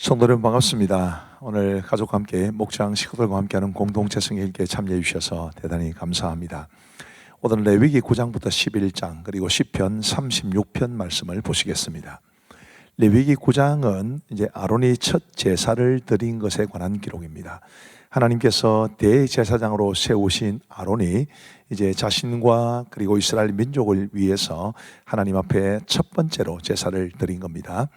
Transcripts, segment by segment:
성도 여러분 반갑습니다. 오늘 가족과 함께 목장 식구들과 함께하는 공동체 성경일기에 참여해 주셔서 대단히 감사합니다. 오늘 레위기 9장부터 11장 그리고 10편 36편 말씀을 보시겠습니다. 레위기 9장은 이제 아론이 첫 제사를 드린 것에 관한 기록입니다. 하나님께서 대제사장으로 세우신 아론이 이제 자신과 그리고 이스라엘 민족을 위해서 하나님 앞에 첫 번째로 제사를 드린 겁니다.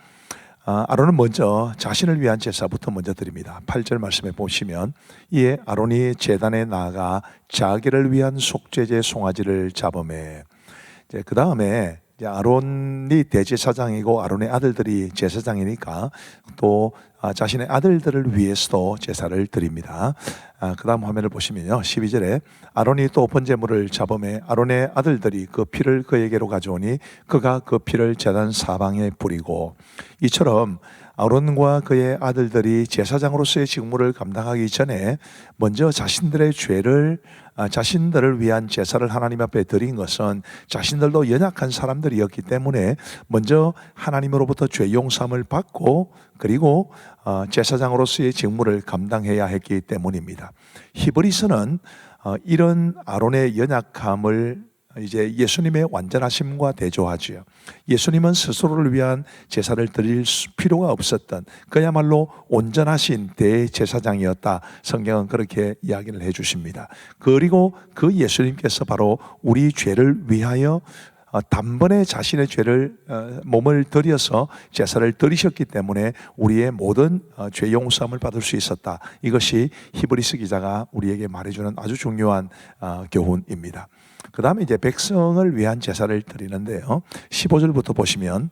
아, 아론은 먼저 자신을 위한 제사부터 먼저 드립니다. 8절 말씀에 보시면 이에 아론이 제단에 나아가 자기를 위한 속죄제 송아지를 잡음에 그 다음에 아론이 대제사장이고 아론의 아들들이 제사장이니까 또 아, 자신의 아들들을 위해서도 제사를 드립니다. 아, 그 다음 화면을 보시면요. 12절에 아론이 또 번제물을 잡음에 아론의 아들들이 그 피를 그에게로 가져오니 그가 그 피를 제단 사방에 뿌리고 이처럼 아론과 그의 아들들이 제사장으로서의 직무를 감당하기 전에 먼저 자신들의 죄를 아, 자신들을 위한 제사를 하나님 앞에 드린 것은 자신들도 연약한 사람들이었기 때문에 먼저 하나님으로부터 죄 용서함을 받고 그리고 어, 제사장으로서의 직무를 감당해야 했기 때문입니다. 히브리서는 어, 이런 아론의 연약함을 이제 예수님의 완전하심과 대조하지요. 예수님은 스스로를 위한 제사를 드릴 필요가 없었던 그야말로 온전하신 대제사장이었다. 성경은 그렇게 이야기를 해 주십니다. 그리고 그 예수님께서 바로 우리 죄를 위하여 어, 단번에 자신의 죄를 어, 몸을 들여서 제사를 드리셨기 때문에 우리의 모든 어, 죄 용서함을 받을 수 있었다. 이것이 히브리스 기자가 우리에게 말해주는 아주 중요한 교훈입니다. 그 다음에 이제 백성을 위한 제사를 드리는데요. 15절부터 보시면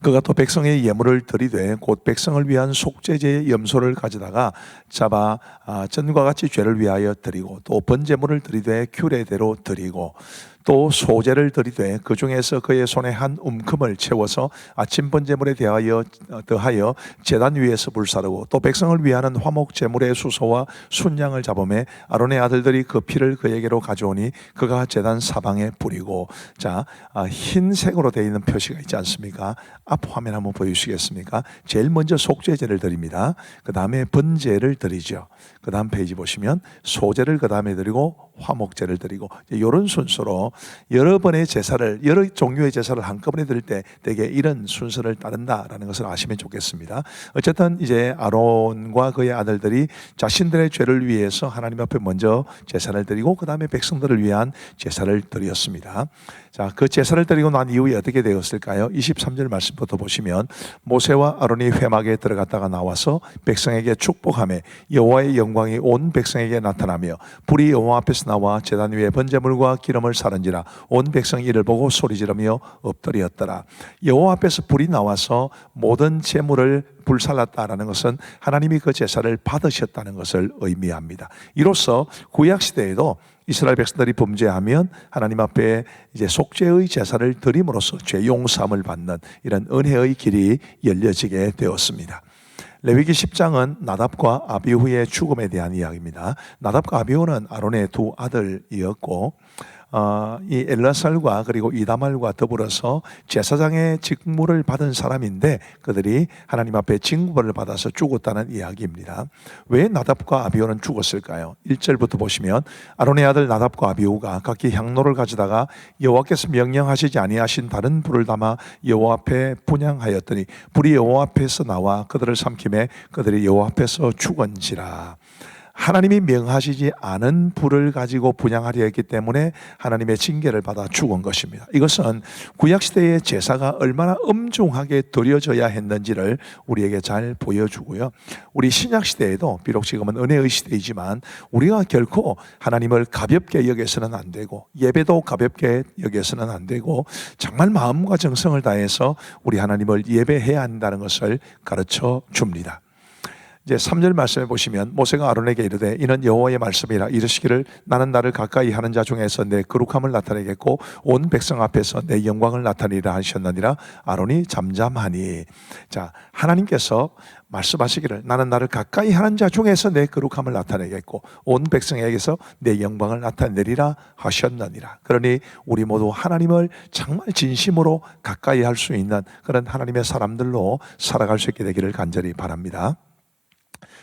그가 또 백성의 예물을 드리되 곧 백성을 위한 속죄제의 염소를 가져다가 잡아 아, 전과 같이 죄를 위하여 드리고 또 번제물을 드리되 규례대로 드리고 또 소재를 들이되 그 중에서 그의 손에 한 움큼을 채워서 아침 번제물에 대하여 더하여 제단 위에서 불사르고 또 백성을 위하는 화목 제물의 수소와 순양을 잡음에 아론의 아들들이 그 피를 그에게로 가져오니 그가 제단 사방에 뿌리고 자 아, 흰색으로 되어 있는 표시가 있지 않습니까? 앞 화면 한번 보여주시겠습니까? 제일 먼저 속죄제를 드립니다. 그 다음에 번제를 드리죠. 그 다음 페이지 보시면 소제를 그 다음에 드리고 화목제를 드리고 이런 순서로 여러 번의 제사를 여러 종류의 제사를 한꺼번에 드릴 때 대개 이런 순서를 따른다라는 것을 아시면 좋겠습니다. 어쨌든 이제 아론과 그의 아들들이 자신들의 죄를 위해서 하나님 앞에 먼저 제사를 드리고 그 다음에 백성들을 위한 제사를 드렸습니다. 자, 그 제사를 드리고 난 이후에 어떻게 되었을까요? 23절 말씀부터 보시면 모세와 아론이 회막에 들어갔다가 나와서 백성에게 축복함에 여호와의 영광 이 온 백성에게 나타나며 불이 여호와 앞에서 나와 제단 위에 번제물과 기름을 사른지라 온 백성이 이를 보고 소리지르며 엎드렸더라. 여호와 앞에서 불이 나와서 모든 제물을 불살랐다라는 것은 하나님이 그 제사를 받으셨다는 것을 의미합니다. 이로써 구약 시대에도 이스라엘 백성들이 범죄하면 하나님 앞에 이제 속죄의 제사를 드림으로써 죄 용서함을 받는 이런 은혜의 길이 열려지게 되었습니다. 레위기 10장은 나답과 아비후의 죽음에 대한 이야기입니다. 나답과 아비후는 아론의 두 아들이었고 어, 이 엘라살과 그리고 이다말과 더불어서 제사장의 직무를 받은 사람인데 그들이 하나님 앞에 징벌을 받아서 죽었다는 이야기입니다. 왜 나답과 아비오는 죽었을까요? 1절부터 보시면 아론의 아들 나답과 아비오가 각기 향로를 가져다가 여호와께서 명령하시지 아니하신 다른 불을 담아 여호와 앞에 분양하였더니 불이 여호와 앞에서 나와 그들을 삼킴에 그들이 여호와 앞에서 죽은지라. 하나님이 명하시지 않은 불을 가지고 분양하려 했기 때문에 하나님의 징계를 받아 죽은 것입니다. 이것은 구약 시대의 제사가 얼마나 엄중하게 드려져야 했는지를 우리에게 잘 보여주고요. 우리 신약 시대에도 비록 지금은 은혜의 시대이지만 우리가 결코 하나님을 가볍게 여겨서는 안 되고 예배도 가볍게 여겨서는 안 되고 정말 마음과 정성을 다해서 우리 하나님을 예배해야 한다는 것을 가르쳐 줍니다. 이제 3절 말씀해 보시면 모세가 아론에게 이르되 이는 여호와의 말씀이라 이르시기를 나는 나를 가까이 하는 자 중에서 내 거룩함을 나타내겠고 온 백성 앞에서 내 영광을 나타내리라 하셨느니라 아론이 잠잠하니 자 하나님께서 말씀하시기를 나는 나를 가까이 하는 자 중에서 내 거룩함을 나타내겠고 온 백성에게서 내 영광을 나타내리라 하셨느니라 그러니 우리 모두 하나님을 정말 진심으로 가까이 할 수 있는 그런 하나님의 사람들로 살아갈 수 있게 되기를 간절히 바랍니다.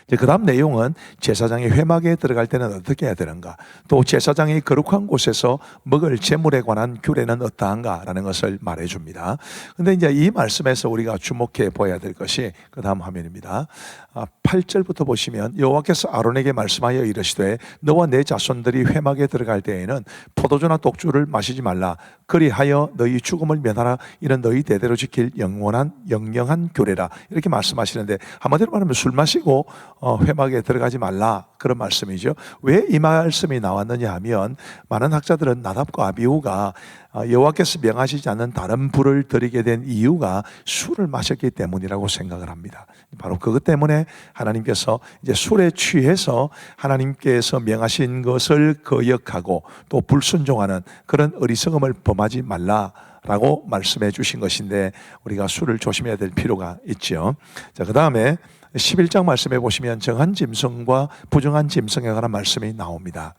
이제 그 다음 내용은 제사장이 회막에 들어갈 때는 어떻게 해야 되는가, 또 제사장이 거룩한 곳에서 먹을 제물에 관한 규례는 어떠한가라는 것을 말해 줍니다. 근데 이제 이 말씀에서 우리가 주목해 보아야 될 것이 그 다음 화면입니다. 아, 8절부터 보시면 여호와께서 아론에게 말씀하여 이르시되 너와 내 자손들이 회막에 들어갈 때에는 포도주나 독주를 마시지 말라. 그리하여 너희 죽음을 면하라. 이는 너희 대대로 지킬 영원한 영영한 규례라. 이렇게 말씀하시는데 한마디로 말하면 술 마시고 어, 회막에 들어가지 말라 그런 말씀이죠. 왜 이 말씀이 나왔느냐 하면 많은 학자들은 나답과 아비후가 어, 여호와께서 명하시지 않는 다른 불을 드리게 된 이유가 술을 마셨기 때문이라고 생각을 합니다. 바로 그것 때문에 하나님께서 이제 술에 취해서 하나님께서 명하신 것을 거역하고 또 불순종하는 그런 어리석음을 범하지 말라. 라고 말씀해 주신 것인데 우리가 술을 조심해야 될 필요가 있죠. 자, 그 다음에 11장 말씀해 보시면 정한 짐승과 부정한 짐승에 관한 말씀이 나옵니다.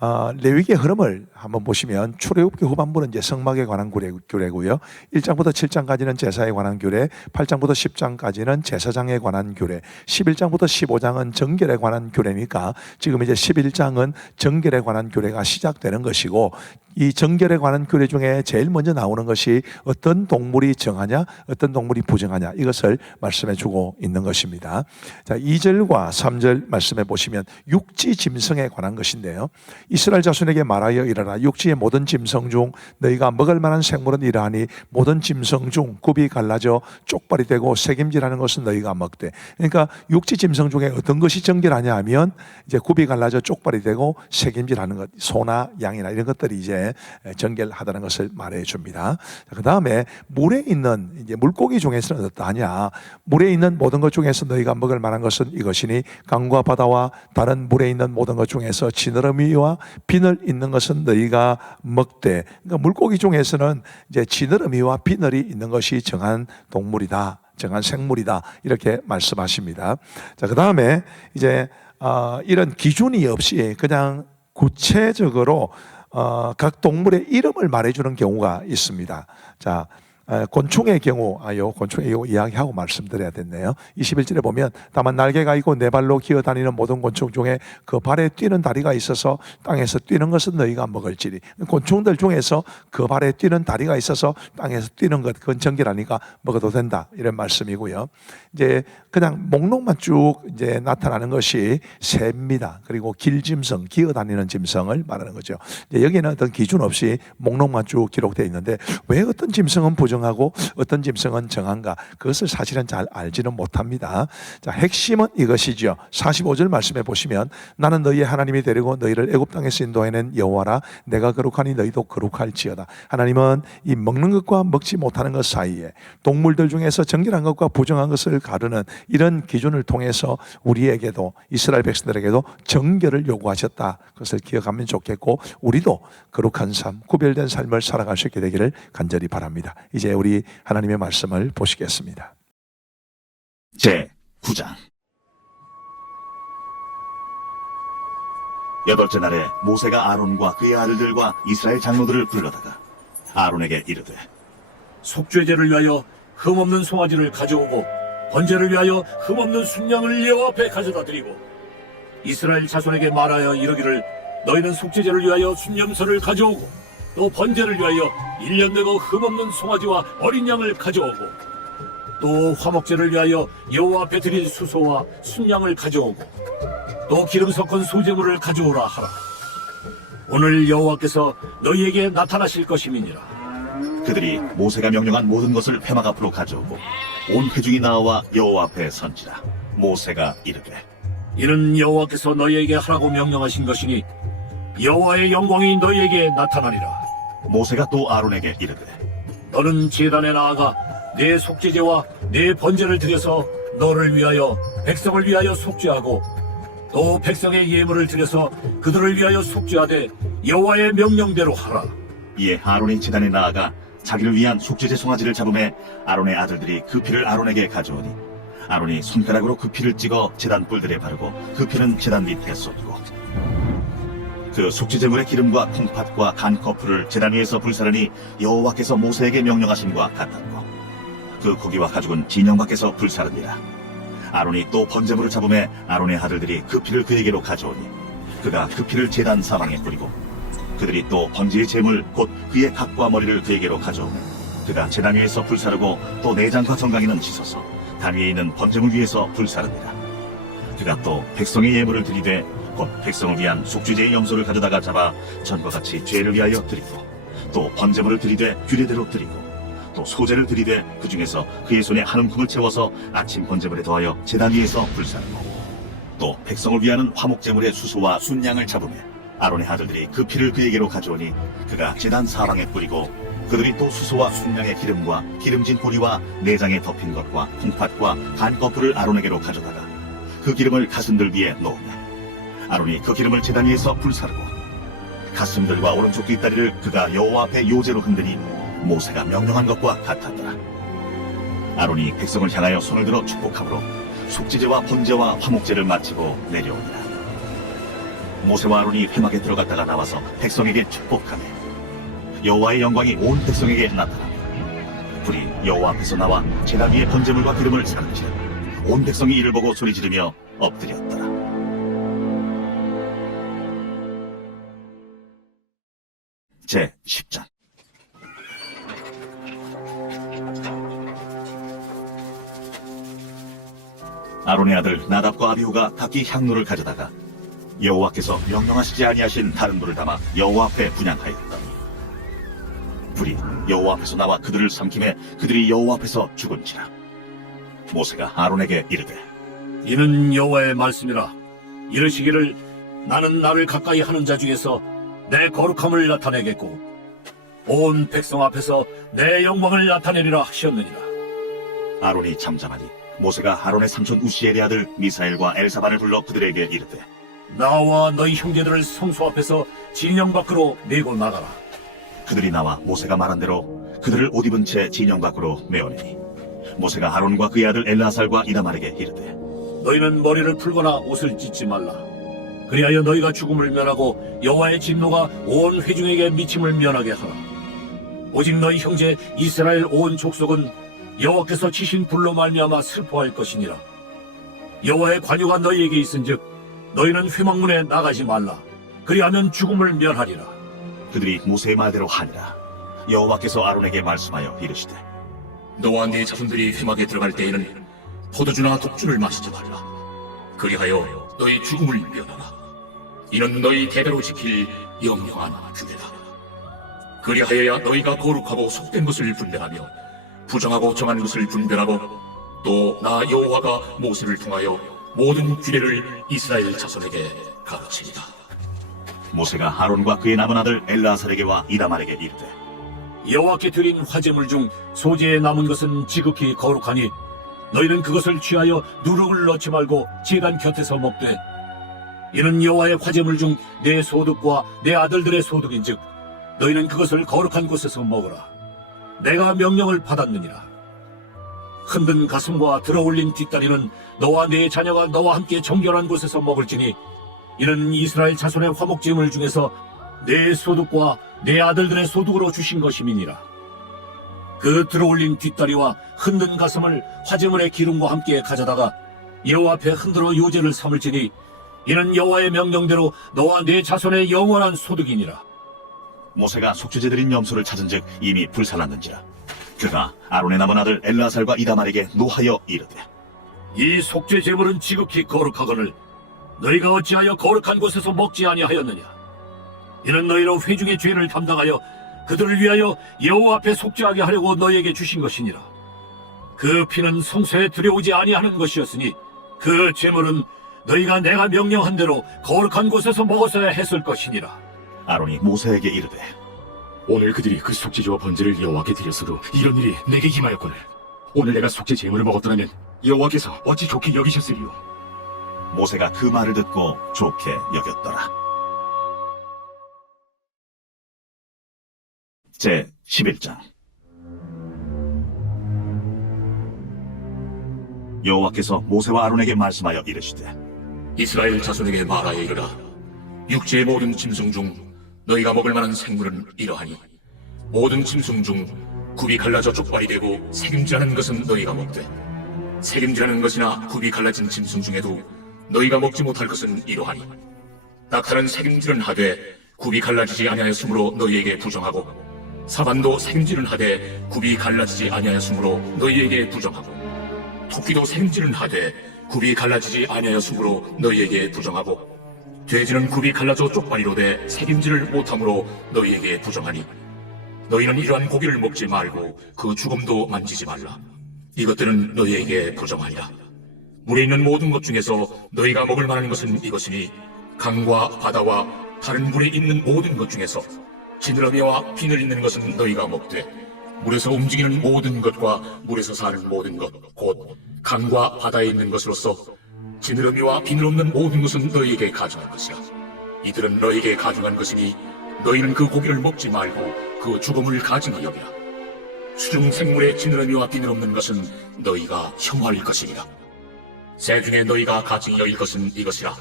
어, 레위기의 흐름을 한번 보시면 출애굽기 후반부는 이제 성막에 관한 규례, 규례고요. 1장부터 7장까지는 제사에 관한 규례, 8장부터 10장까지는 제사장에 관한 규례, 11장부터 15장은 정결에 관한 규례니까 지금 이제 11장은 정결에 관한 규례가 시작되는 것이고 이 정결에 관한 규례 중에 제일 먼저 나오는 것이 어떤 동물이 정하냐, 어떤 동물이 부정하냐 이것을 말씀해 주고 있는 것입니다. 자, 2절과 3절 말씀해 보시면 육지 짐승에 관한 것인데요. 이스라엘 자손에게 말하여 이르라 육지의 모든 짐승 중 너희가 먹을 만한 생물은 이러하니 모든 짐승 중 굽이 갈라져 쪽발이 되고 새김질하는 것은 너희가 먹되. 그러니까 육지 짐승 중에 어떤 것이 정결하냐 하면 이제 굽이 갈라져 쪽발이 되고 새김질하는 것, 소나 양이나 이런 것들이 이제 정결하다는 것을 말해 줍니다. 그 다음에 물에 있는 이제 물고기 중에서는 어떠하냐? 물에 있는 모든 것 중에서 너희가 먹을 만한 것은 이것이니 강과 바다와 다른 물에 있는 모든 것 중에서 지느러미와 비늘 있는 것은 너희가 먹되. 그러니까 물고기 중에서는 이제 지느러미와 비늘이 있는 것이 정한 동물이다. 정한 생물이다. 이렇게 말씀하십니다. 자, 그 다음에 이제 어, 이런 기준이 없이 그냥 구체적으로 어, 각 동물의 이름을 말해주는 경우가 있습니다. 자, 어, 곤충의 경우, 아, 요 곤충의 경우 이야기하고 말씀드려야 됐네요. 21절에 보면 다만 날개가 있고 네 발로 기어 다니는 모든 곤충 중에 그 발에 뛰는 다리가 있어서 땅에서 뛰는 것은 너희가 먹을지리. 곤충들 중에서 그 발에 뛰는 다리가 있어서 땅에서 뛰는 것, 그건 정결하니까 먹어도 된다. 이런 말씀이고요. 이제 그냥 목록만 쭉 이제 나타나는 것이 새입니다. 그리고 길짐승, 기어 다니는 짐승을 말하는 거죠. 여기는 어떤 기준 없이 목록만 쭉 기록되어 있는데 왜 어떤 짐승은 부정 하고 어떤 짐승은 정한가? 그것을 사실은 잘 알지는 못합니다. 자, 핵심은 이것이죠. 45절 말씀해 보시면 나는 너희의 하나님이 되리고 너희를 애굽 땅에서 인도해낸 여호와라 내가 거룩하니 너희도 거룩할지어다. 하나님은 이 먹는 것과 먹지 못하는 것 사이에 동물들 중에서 정결한 것과 부정한 것을 가르는 이런 기준을 통해서 우리에게도 이스라엘 백성들에게도 정결을 요구하셨다. 그것을 기억하면 좋겠고 우리도 거룩한 삶, 구별된 삶을 살아갈 수 있게 되기를 간절히 바랍니다. 이제 우리 하나님의 말씀을 보시겠습니다. 제 9장 여덟째 날에 모세가 아론과 그의 아들들과 이스라엘 장로들을 불러다가 아론에게 이르되 속죄제를 위하여 흠없는 송아지를 가져오고 번제를 위하여 흠없는 순양을 여호와 앞에 가져다 드리고 이스라엘 자손에게 말하여 이르기를 너희는 속죄제를 위하여 순념소를 가져오고 또 번제를 위하여 일년 되고 흠없는 송아지와 어린 양을 가져오고 또 화목제를 위하여 여호와 앞에 드릴 수소와 순양을 가져오고 또 기름 섞은 소제물을 가져오라 하라. 오늘 여호와께서 너희에게 나타나실 것임이니라. 그들이 모세가 명령한 모든 것을 회막 앞으로 가져오고 온 회중이 나와 여호와 앞에 선지라. 모세가 이르되 이는 여호와께서 너희에게 하라고 명령하신 것이니 여호와의 영광이 너희에게 나타나리라. 모세가 또 아론에게 이르되 너는 제단에 나아가 내 속죄제와 내 번제를 드려서 너를 위하여 백성을 위하여 속죄하고 또 백성의 예물을 드려서 그들을 위하여 속죄하되 여호와의 명령대로 하라. 이에 아론이 제단에 나아가 자기를 위한 속죄제 송아지를 잡음에 아론의 아들들이 그 피를 아론에게 가져오니 아론이 손가락으로 그 피를 찍어 제단 뿔들에 바르고 그 피는 제단 밑에 쏟고 그 속죄제물의 기름과 콩팥과 간 거풀을 제단 위에서 불사르니 여호와께서 모세에게 명령하심과 같았고 그 고기와 가죽은 진영 밖에서 불사릅니다 아론이 또 번제물을 잡음에 아론의 아들들이 그 피를 그에게로 가져오니 그가 그 피를 제단 사방에 뿌리고 그들이 또 번제의 제물 곧 그의 각과 머리를 그에게로 가져오며 그가 제단 위에서 불사르고 또 내장과 정강이는 씻어서 단 위에 있는 번제물 위에서 불사릅니다. 그가 또 백성의 예물을 드리되 곧 백성을 위한 속죄제의 염소를 가져다가 잡아 전과 같이 죄를 위하여 드리고 또 번제물을 드리되 규례대로 드리고 또 소제를 드리되 그 중에서 그의 손에 한 움큼을 채워서 아침 번제물에 더하여 제단 위에서 불사르고 또 백성을 위하는 화목제물의 수소와 순양을 잡으며 아론의 아들들이 그 피를 그에게로 가져오니 그가 제단 사방에 뿌리고 그들이 또 수소와 순양의 기름과 기름진 고리와 내장에 덮인 것과 콩팥과 간 거풀을 아론에게로 가져다가 그 기름을 가슴들 위에 놓으며 아론이 그 기름을 제단 위에서 불사르고 가슴들과 오른쪽 뒷다리를 그가 여호와 앞에 요제로 흔드니 모세가 명령한 것과 같았더라. 아론이 백성을 향하여 손을 들어 축복함으로 속죄제와 번제와 화목제를 마치고 내려오니라 모세와 아론이 회막에 들어갔다가 나와서 백성에게 축복하며 여호와의 영광이 온 백성에게 나타나며 불이 여호와 앞에서 나와 제단 위에 번제물과 기름을 사르치니 온 백성이 이를 보고 소리 지르며 엎드렸더라 제 10장 아론의 아들 나답과 아비후가 각기 향로를 가져다가 여호와께서 명령하시지 아니하신 다른 불을 담아 여호와 앞에 분양하였다. 불이 여호와 앞에서 나와 그들을 삼킴에 그들이 여호와 앞에서 죽은지라. 모세가 아론에게 이르되 이는 여호와의 말씀이라. 이르시기를 나는 나를 가까이 하는 자 중에서 내 거룩함을 나타내겠고 온 백성 앞에서 내 영광을 나타내리라 하셨느니라. 아론이 잠잠하니 모세가 아론의 삼촌 우시엘의 아들 미사엘과 엘사반을 불러 그들에게 이르되 나와 너희 형제들을 성소 앞에서 진영 밖으로 내고 나가라. 그들이 나와 모세가 말한 대로 그들을 옷 입은 채 진영 밖으로 메어내니 모세가 아론과 그의 아들 엘라살과 이다말에게 이르되 너희는 머리를 풀거나 옷을 찢지 말라. 그리하여 너희가 죽음을 면하고 여호와의 진노가 온 회중에게 미침을 면하게 하라. 오직 너희 형제 이스라엘 온 족속은 여호와께서 치신 불로 말미암아 슬퍼할 것이니라. 여호와의 관유가 너희에게 있은즉 너희는 회막문에 나가지 말라. 그리하면 죽음을 면하리라. 그들이 모세의 말대로 하니라 여호와께서 아론에게 말씀하여 이르시되 너와 네 자손들이 회막에 들어갈 때에는 포도주나 독주를 마시지 말라. 그리하여 너희 죽음을 면하라. 이는 너희 대대로 지킬 영영한 규례다. 그리하여야 너희가 거룩하고 속된 것을 분별하며 부정하고 정한 것을 분별하고 또 나 여호와가 모세를 통하여 모든 규례를 이스라엘 자손에게 가르치리다. 모세가 아론과 그의 남은 아들 엘라살에게와 이다말에게 이르되 여호와께 드린 화제물 중 소재에 남은 것은 지극히 거룩하니 너희는 그것을 취하여 누룩을 넣지 말고 제단 곁에서 먹되 이는 여호와의 화제물 중 내 소득과 내 아들들의 소득인즉 너희는 그것을 거룩한 곳에서 먹으라 내가 명령을 받았느니라 흔든 가슴과 들어올린 뒷다리는 너와 네 자녀가 너와 함께 정결한 곳에서 먹을지니 이는 이스라엘 자손의 화목제물 중에서 내 소득과 내 아들들의 소득으로 주신 것임이니라. 그 들어올린 뒷다리와 흔든 가슴을 화제물의 기름과 함께 가져다가 여호와 앞에 흔들어 요제를 삼을지니 이는 여호와의 명령대로 너와 네 자손의 영원한 소득이니라. 모세가 속죄제드린 염소를 찾은즉 이미 불살랐는지라 그가 아론의 남은 아들 엘라살과 이다말에게 노하여 이르되 이 속죄 제물은 지극히 거룩하거늘 너희가 어찌하여 거룩한 곳에서 먹지 아니하였느냐? 이는 너희로 회중의 죄를 담당하여 그들을 위하여 여호와 앞에 속죄하게 하려고 너희에게 주신 것이니라. 그 피는 성소에 들여오지 아니하는 것이었으니 그 제물은 너희가 내가 명령한 대로 거룩한 곳에서 먹었어야 했을 것이니라. 아론이 모세에게 이르되 오늘 그들이 그 속죄제와 번제를 여호와께 드렸어도 이런 일이 내게 임하였거늘 오늘 내가 속죄 제물을 먹었더라면 여호와께서 어찌 좋게 여기셨으리요? 모세가 그 말을 듣고 좋게 여겼더라. 제 11장 여호와께서 모세와 아론에게 말씀하여 이르시되 이스라엘 자손에게 말하여 이르라. 육지의 모든 짐승 중 너희가 먹을 만한 생물은 이러하니 모든 짐승 중 굽이 갈라져 족발이 되고 색임질하는 것은 너희가 먹되 색임질하는 것이나 굽이 갈라진 짐승 중에도 너희가 먹지 못할 것은 이러하니 낙타는 색임질은 하되 굽이 갈라지지 아니하였으므로 너희에게 부정하고 사반도 색임질은 하되 굽이 갈라지지 아니하였으므로 너희에게 부정하고 토끼도 생질은 하되 굽이 갈라지지 아니하였으므로 너희에게 부정하고 돼지는 굽이 갈라져 쪽발이로 돼 색임질을 못함으로 너희에게 부정하니 너희는 이러한 고기를 먹지 말고 그 죽음도 만지지 말라. 이것들은 너희에게 부정하니라. 물에 있는 모든 것 중에서 너희가 먹을 만한 것은 이것이니 강과 바다와 다른 물에 있는 모든 것 중에서 지느러미와 비늘 있는 것은 너희가 먹되 물에서 움직이는 모든 것과 물에서 사는 모든 것, 곧 강과 바다에 있는 것으로서 지느러미와 비늘 없는 모든 것은 너희에게 가져갈 것이라. 이들은 너희에게 가져간 것이니 너희는 그 고기를 먹지 말고 그 죽음을 가증히 여기라. 수중 생물의 지느러미와 비늘 없는 것은 너희가 혐오할 것이니라. 새 중에 너희가 가증히 여길 것은 이것이라.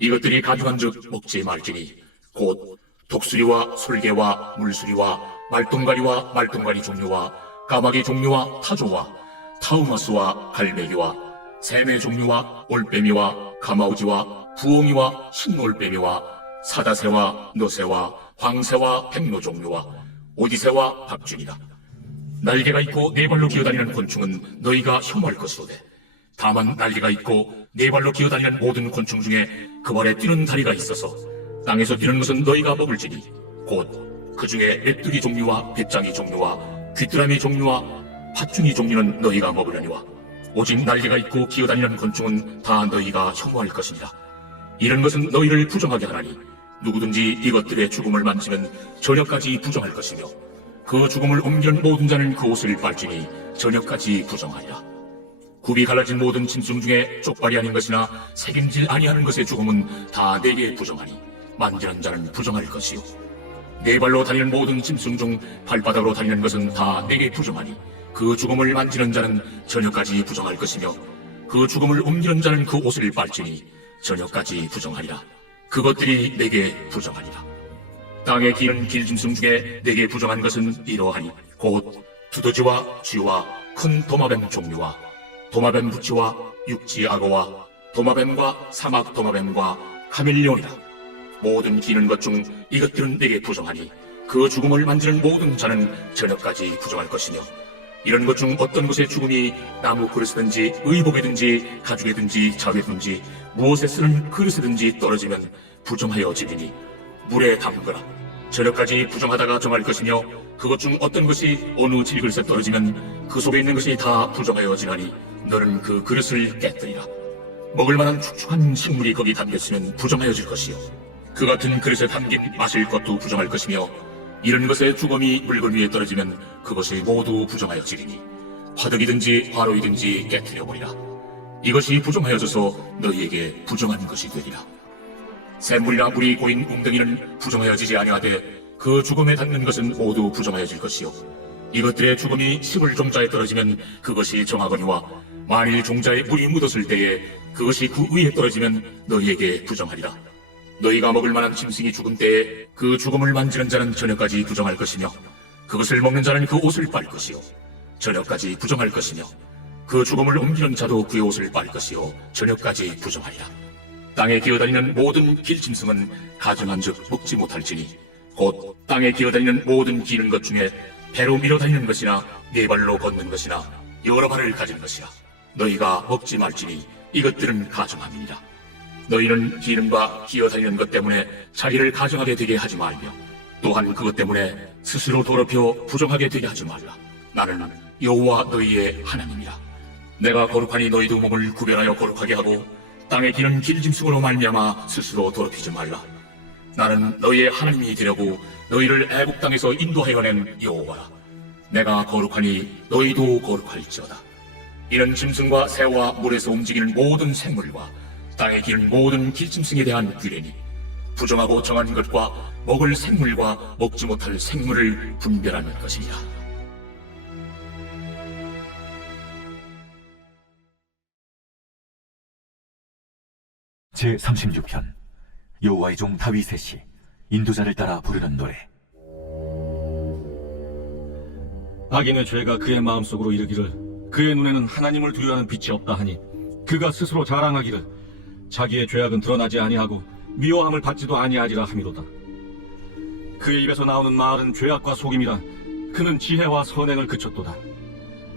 이것들이 가져간즉 먹지 말지니 곧 독수리와 솔개와 물수리와 말똥가리와 말똥가리 종류와 까마귀 종류와 타조와 타우마스와 갈매기와 샘의 종류와 올빼미와 가마우지와 부엉이와 흰올빼미와 사다새와 노새와 황새와 백로 종류와 오디새와 박준이다. 날개가 있고 네 발로 기어다니는 곤충은 너희가 혐오할 것이로되 다만 날개가 있고 네 발로 기어다니는 모든 곤충 중에 그 발에 뛰는 다리가 있어서 땅에서 뛰는 것은 너희가 먹을지니 곧 그 중에 메뚜기 종류와 배짱이 종류와 귀뚜라미 종류와 팥중이 종류는 너희가 먹으려니와 오직 날개가 있고 기어다니는 곤충은 다 너희가 혐오할 것이니라 이런 것은 너희를 부정하게 하나니 누구든지 이것들의 죽음을 만지면 저녁까지 부정할 것이며 그 죽음을 옮기는 모든 자는 그 옷을 빨지니 저녁까지 부정하리라. 굽이 갈라진 모든 짐승 중에 쪽발이 아닌 것이나 색임질 아니하는 것의 죽음은 다 내게 부정하니 만지는 자는 부정할 것이요 네 발로 다니는 모든 짐승 중 발바닥으로 다니는 것은 다 내게 부정하니 그 죽음을 만지는 자는 저녁까지 부정할 것이며 그 죽음을 옮기는 자는 그 옷을 빨지니 저녁까지 부정하리라. 그것들이 내게 부정하리라. 땅에 기는 길짐승 중에 내게 부정한 것은 이러하니 곧 두더지와 쥐와 큰 도마뱀 종류와 도마뱀 부치와 육지 악어와 도마뱀과 사막 도마뱀과 카멜리온이라 모든 기는 것 중 이것들은 내게 부정하니 그 죽음을 만지는 모든 자는 저녁까지 부정할 것이며 이런 것 중 어떤 것의 죽음이 나무 그릇이든지 의복이든지 가죽이든지 자회든지 무엇에 쓰는 그릇이든지 떨어지면 부정하여 지리니 물에 담거나 저녁까지 부정하다가 정할 것이며 그것 중 어떤 것이 어느 질그릇에 떨어지면 그 속에 있는 것이 다 부정하여 지나니 너는 그 그릇을 깨뜨리라. 먹을 만한 축축한 식물이 거기 담겼으면 부정하여질 것이요 그 같은 그릇에 담긴 마실 것도 부정할 것이며 이런 것의 죽음이 물건 위에 떨어지면 그것이 모두 부정하여지리니 화덕이든지 화로이든지 깨뜨려 버리라. 이것이 부정하여져서 너희에게 부정한 것이 되리라. 샘물이나 물이 고인 웅덩이는 부정하여지지 아니하되 그 죽음에 닿는 것은 모두 부정하여질 것이요. 이것들의 죽음이 시물 종자에 떨어지면 그것이 정하거니와 만일 종자에 물이 묻었을 때에 그것이 그 위에 떨어지면 너희에게 부정하리라 너희가 먹을 만한 짐승이 죽은 때에 그 죽음을 만지는 자는 저녁까지 부정할 것이며 그것을 먹는 자는 그 옷을 빨 것이요. 저녁까지 부정할 것이며 그 죽음을 옮기는 자도 그의 옷을 빨 것이요. 저녁까지 부정하리라. 땅에 기어다니는 모든 길짐승은 가증한즉 먹지 못할지니 곧 땅에 기어다니는 모든 기는 것 중에 배로 밀어다니는 것이나 네 발로 걷는 것이나 여러 발을 가진 것이라. 너희가 먹지 말지니 이것들은 가증함이니라 너희는 기름과 기어다니는 것 때문에 자기를 가정하게 되게 하지 말며 또한 그것 때문에 스스로 더럽혀 부정하게 되게 하지 말라. 나는 여호와 너희의 하나님이라. 내가 거룩하니 너희도 몸을 구별하여 거룩하게 하고 땅에 기는 길짐승으로 말미암아 스스로 더럽히지 말라. 나는 너희의 하나님이 되려고 너희를 애국 땅에서 인도하여 낸 여호와라. 내가 거룩하니 너희도 거룩할지어다. 이는 짐승과 새와 물에서 움직이는 모든 생물과 땅에 기는 모든 기짐승에 대한 규례니 부정하고 정한 것과 먹을 생물과 먹지 못할 생물을 분별하는 것이니라. 제 36편 여호와의 종 다윗의 시 인도자를 따라 부르는 노래 악인의 죄가 그의 마음속으로 이르기를 그의 눈에는 하나님을 두려워하는 빛이 없다 하니 그가 스스로 자랑하기를 자기의 죄악은 드러나지 아니하고 미워함을 받지도 아니하리라 함이로다 그의 입에서 나오는 말은 죄악과 속임이라 그는 지혜와 선행을 그쳤도다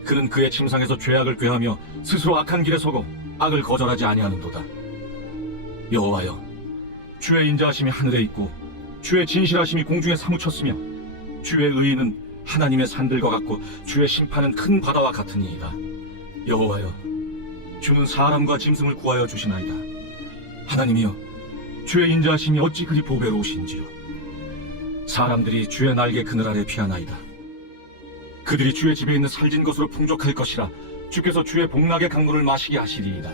그는 그의 침상에서 죄악을 꾀하며 스스로 악한 길에 서고 악을 거절하지 아니하는도다 여호와여 주의 인자하심이 하늘에 있고 주의 진실하심이 공중에 사무쳤으며 주의 의인은 하나님의 산들과 같고 주의 심판은 큰 바다와 같으니이다. 여호와여, 주는 사람과 짐승을 구하여 주시나이다. 하나님이여, 주의 인자하심이 어찌 그리 보배로우신지요. 사람들이 주의 날개 그늘 아래 피하나이다. 그들이 주의 집에 있는 살진 것으로 풍족할 것이라 주께서 주의 복락의 강물을 마시게 하시리이다.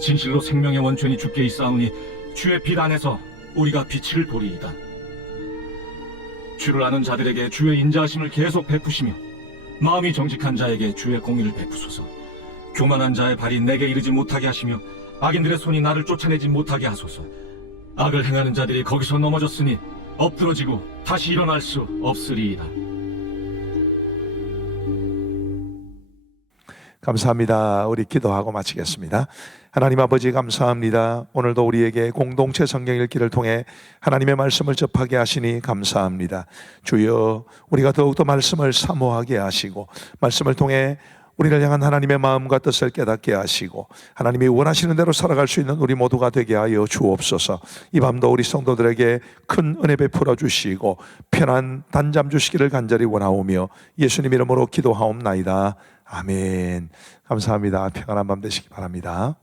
진실로 생명의 원천이 주께 있사오니 주의 빛 안에서 우리가 빛을 보리이다. 주를 아는 자들에게 주의 인자하심을 계속 베푸시며 마음이 정직한 자에게 주의 공의를 베푸소서 교만한 자의 발이 내게 이르지 못하게 하시며 악인들의 손이 나를 쫓아내지 못하게 하소서 악을 행하는 자들이 거기서 넘어졌으니 엎드러지고 다시 일어날 수 없으리이다 감사합니다. 우리 기도하고 마치겠습니다. 하나님 아버지 감사합니다. 오늘도 우리에게 공동체 성경 읽기를 통해 하나님의 말씀을 접하게 하시니 감사합니다. 주여 우리가 더욱더 말씀을 사모하게 하시고 말씀을 통해 우리를 향한 하나님의 마음과 뜻을 깨닫게 하시고 하나님이 원하시는 대로 살아갈 수 있는 우리 모두가 되게 하여 주옵소서. 이 밤도 우리 성도들에게 큰 은혜 베풀어 주시고 편한 단잠 주시기를 간절히 원하오며 예수님 이름으로 기도하옵나이다. 아멘. 감사합니다. 평안한 밤 되시기 바랍니다.